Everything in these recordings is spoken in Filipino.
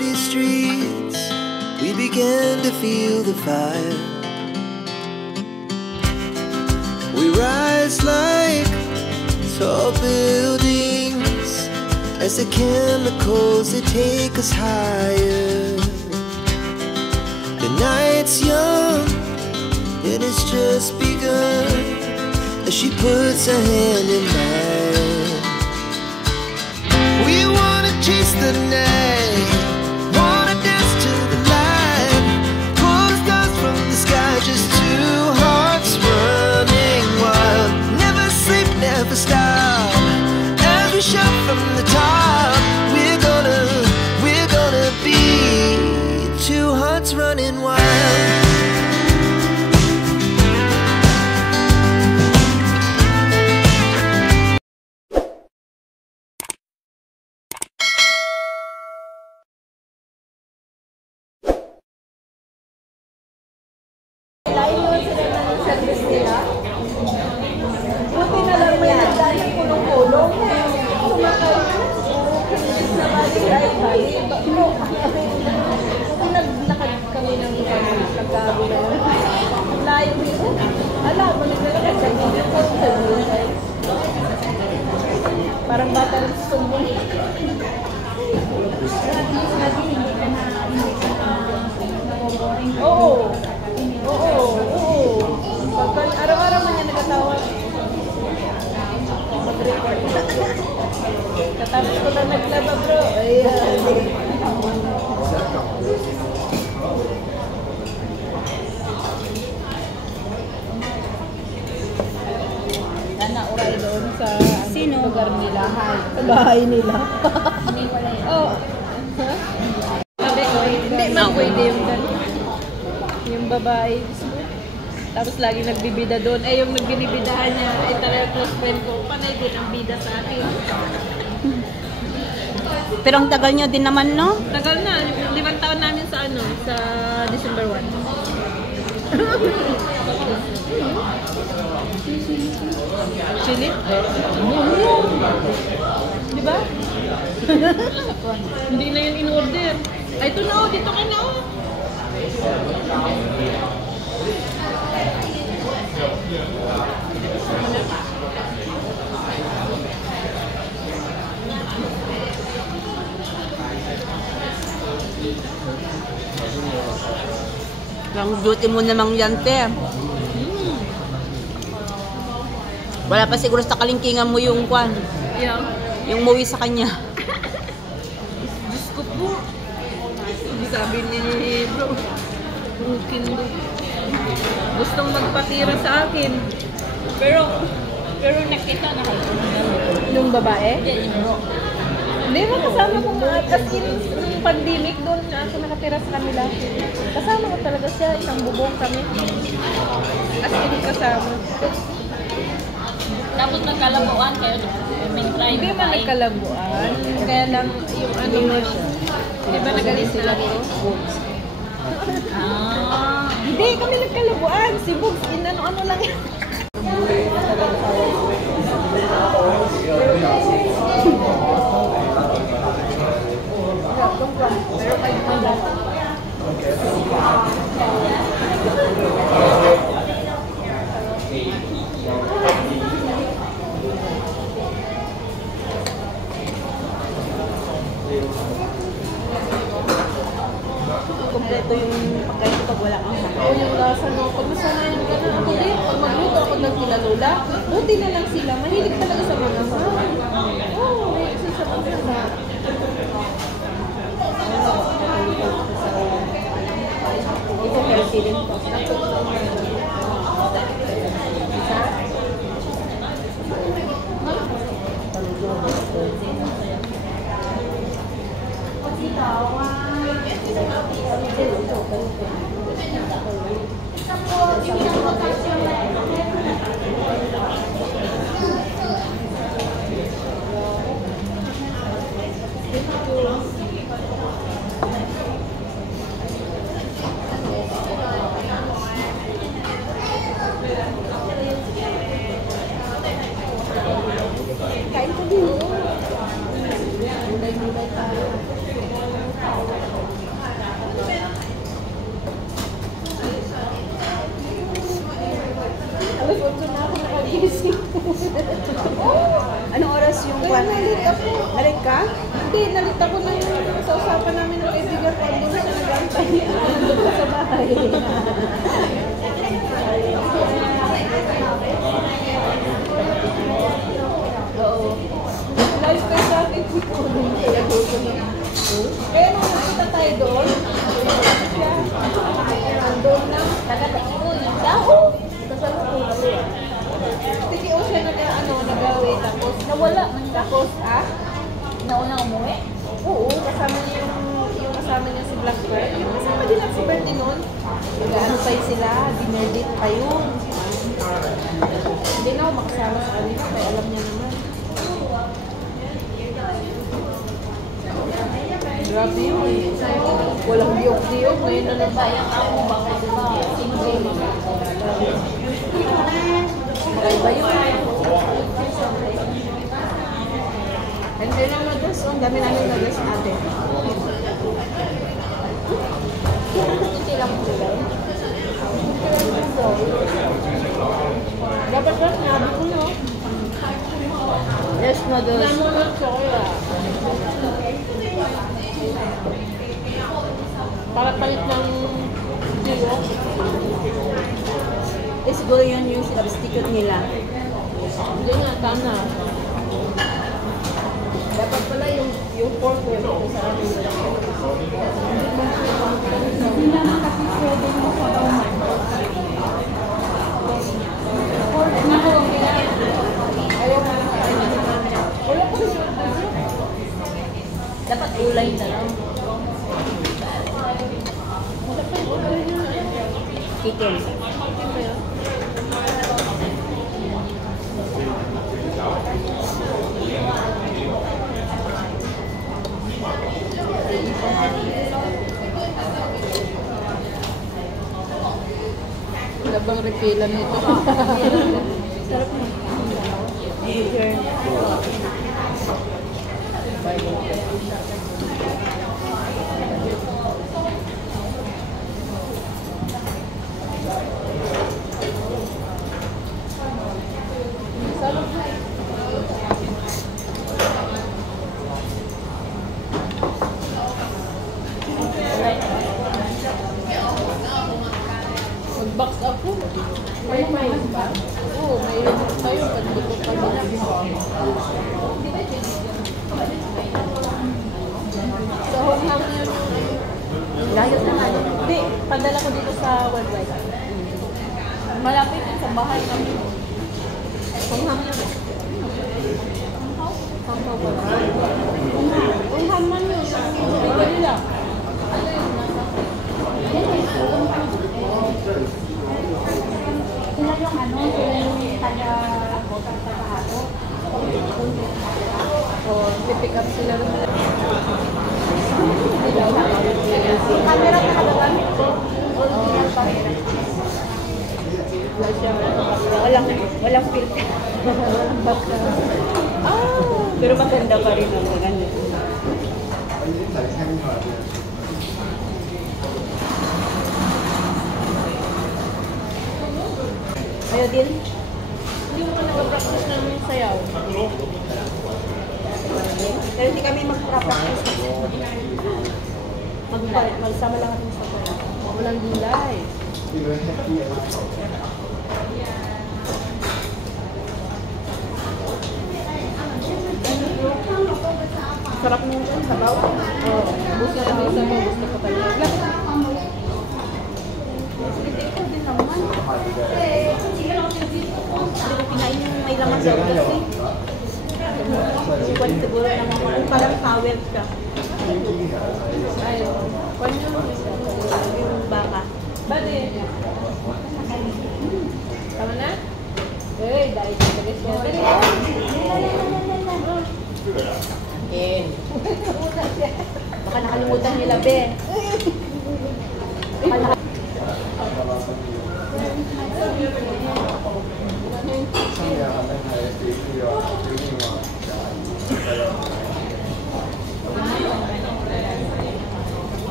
city streets, we began to feel the fire. We rise like tall buildings as the chemicals they take us higher. The night's young and it's just begun as she puts her hand in mine. We wanna chase the night, wanna dance to the light, pull stars from the sky, just two hearts running wild. Never sleep, never stop, as we shout from the top. We're gonna be two hearts running wild. Buti na lang may nagdaan ng kulong-kulong. Sumakay. Naglakad kami ng pagkaro na yun. Layo dito. Alam mo, naglalakad sa video ko. Parang bata rin sa sumbong. Oo. Araw-araw man niya nagkatawag. Mag-record. Katapos ko lang naglaba, bro. Ayan. Uray doon sa lugar nila. Sa bahay nila. Oh. Sabi ko, hindi man pwede yung gano'n. Yung babae. Tapos lagi nagbibida doon. Ay, yung nagbinibidahan niya, ay talaga close friend ko. Panay din ang bida sa akin. Pero ang tagal nyo din naman, no? Tagal na. 5 taon namin sa sa December 1. Chili? Di ba? Hindi na yun in-order. Ay, ito na, dito ka na. Ang duty mo namang yan, te. Wala pa siguro sa kalingkingan mo yung kwan. Yeah. Yung muwi sa kanya. Diyos ko po. Sabi ni bro, broken do. Gustong magpatira sa akin. Pero nakita na kayo. Yung babae? Yeah, yung bro. Hindi mo kasama ko as in yung pandemic doon na ako nakatira sa kanila. Kasama ko talaga siya, isang bubong kami. As in kasama. Tapos nagkalabuan kayo, may try. Hindi man nagkalabuan, kaya lang yung ano mo siya. Di ba nagalis na ako? Hindi, kami nagkalabuan. Si Bugs, ano lang yan. Kompleto yung pagkain pag wala kang saka. Oo, yung lasa no. Pag masanayan ka na, ako din, pag magluto ako ng kinalula, buti na lang sila. Mahilig talaga sa mga sa. Oo, isa sa mga sa. Ito healthy din po. Balik ka? Hindi, nalita ko na yung sa usapan namin ng kaibigan ko. Doon siya nag-antay. Doon ko sa bahay. Oo. Live kayo sa akin. Kaya nung nakita tayo doon, siya, doon na, Taga-takibo yung daho. kasalukot siya. Tiki-o siya nag-away tapos Nawala man siya. tapos, Nauna umuwi. oo, kasama niya yung kasama niya si Blackbird. Yung kasama din ang si Bertie noon. Nag-ano tayo sila, dinner date pa yun. Hindi na ako makasama sa kanila, kaya alam niya naman. Grabe yun. Walang biyok-biyok. Ngayon na lang tayo. Bayang ako, baka diba? Single. Magaiba yun. Hindi lang madas. Ang dami namin madas natin. Kunti lang po sila. Dapat ba sinabi ko no? Yes, noodles. Namunod siya kaya. Para palit ng diyo. Eh, siguro yun yung substitute nila. Hindi nga, tama. Dapat pala yung pork wing ito sa amin. Hindi naman kasi pwede mo sa dauman. Pork na ko. Ayaw mo lang kain. Wala ko siya. Dapat ulay na lang. Chicken. Wala bang refilan nito? Sarap mo. Mag-box ako. May mais ba? Oo, may remote tayo. Pagluto pa niya. Sa Hong Kong yun. Layo naman. Hindi, padala ko dito sa worldwide. Malapit din sa bahay kami. Hong Kong yun. Hong Kong ba? Hong Kong man yun. Ito nila. Sila yung sila yung taga-hato. O, pipick up sila rin. Yung camera na nagagamit ko, original pa rin. Walang filter. Pero maganda pa rin ang maganda. Ayaw din. Hindi mo ka nag-practice ng sayaw. Pero hindi kami mag-practice. Magsama lang kami sa pala. Walang gulay. Sarap nung sabaw. Oo. Gusto na din sa mga gusto ko talaga. Hindi ko kinain yung may laman sa ulas eh. Kung siguro naman parang towel siya. Ay, kwan yun. Yung baka. Bade. Tama na? Eh, dahil sa tagas niya. Dali ko. Eh. Baka nakalimutan nila, be. Baka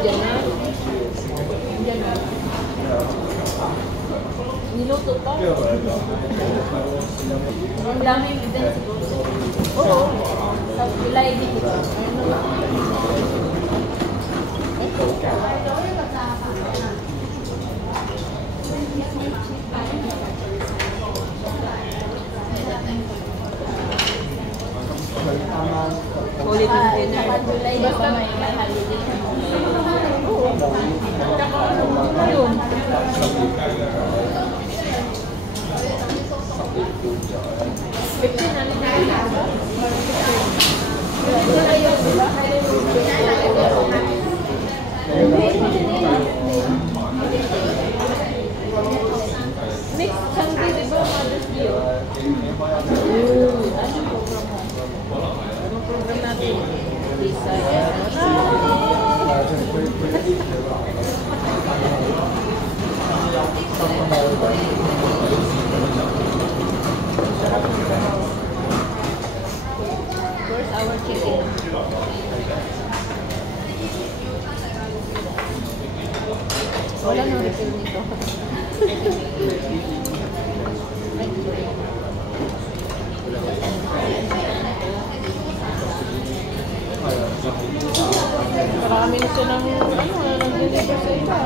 Diyan na. Diyan na. Ang dami yung din siguro. Oo. Sa July din. Ulit yung dinner. Sa July di ba may holiday? Yun. Next Sunday, di ba? Mother's Day. Anong program natin? Bisaya. Where's our chicken? Wala nang refill nito. Marami na siya ng nag-deliver sa iba.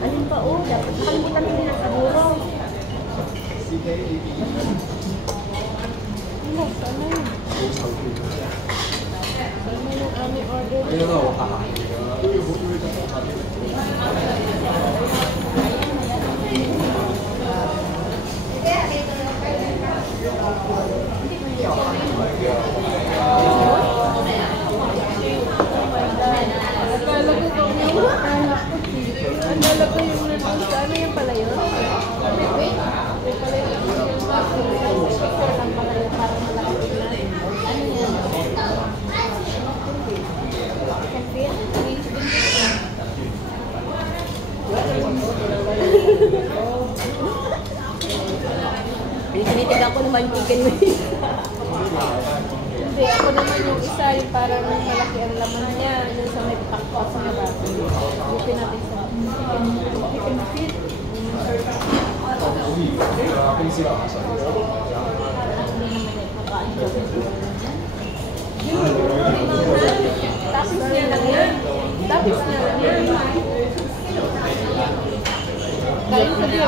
Alin pa o? Dapat kalimutan din ang kaburo. Ano? Sana yun? Sana yung aming order. Akala ko kung yung akala ko yung nandun sa ano yung pala yun? May pala yung Pinitinitig ako naman yung chicken wings. Hindi, ako naman yung isa, yung parang malaki ang laman niya, yung sa may pakpak na ba. Lupin natin sa chicken feet. Tapos niya lang yan. Tapos niya lang yan. Kain sa diyo.